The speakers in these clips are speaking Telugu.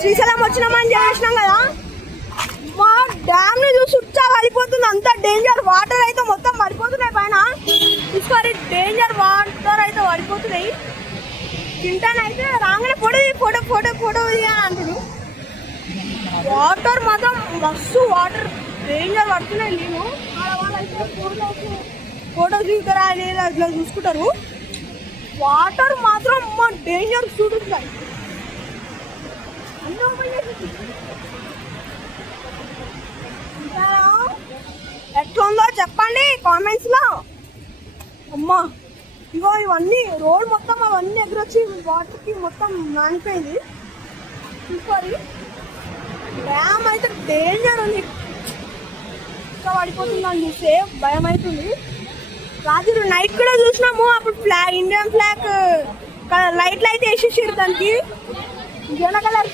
శ్రీశైలం వచ్చినామని చేసినాం కదా, మా డ్యామ్ ని చూసి చుట్టా పడిపోతుంది. అంత డేంజర్ వాటర్ అయితే మొత్తం పడిపోతున్నాయి పైన. ఈసారి డేంజర్ వాటర్ అయితే పడిపోతున్నాయి. తింటానైతే రాగానే ఫోటో ఫోటో ఫోటో ఫోటో అని అంటుంది. వాటర్ మాత్రం మస్తు వాటర్ డేంజర్ పడుతున్నాయి. నేను వాళ్ళైతే ఫోటో దిగుతారా అనేది అట్లా చూసుకుంటారు. వాటర్ మాత్రం మా డేంజర్ చూపిస్తాయి. ఎట్లుందో చెప్పండి కామెంట్స్ లో. అమ్మా ఇగో ఇవన్నీ రోడ్ మొత్తం అవన్నీ ఎదురొచ్చి వాటర్కి మొత్తం నానిపోయింది. చూసుకోవాలి, డ్యామ్ అయితే డేంజర్ ఉంది. ఇంకా పడిపోతుందని చూస్తే భయం అవుతుంది. రాత్రి నైట్ కూడా చూసినాము, అప్పుడు ఫ్లాగ్ ఇండియన్ ఫ్లాగ్ లైట్లు అయితే వేసేసారు దానికి జన కలర్.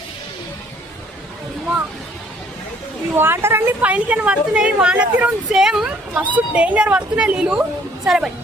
ఈ వాటర్ అన్ని పైనకి పడుతున్నాయి. వానతీరం సేమ్ మస్తు డేంజర్ పడుతున్నాయి నీళ్ళు. సరే బాయ్.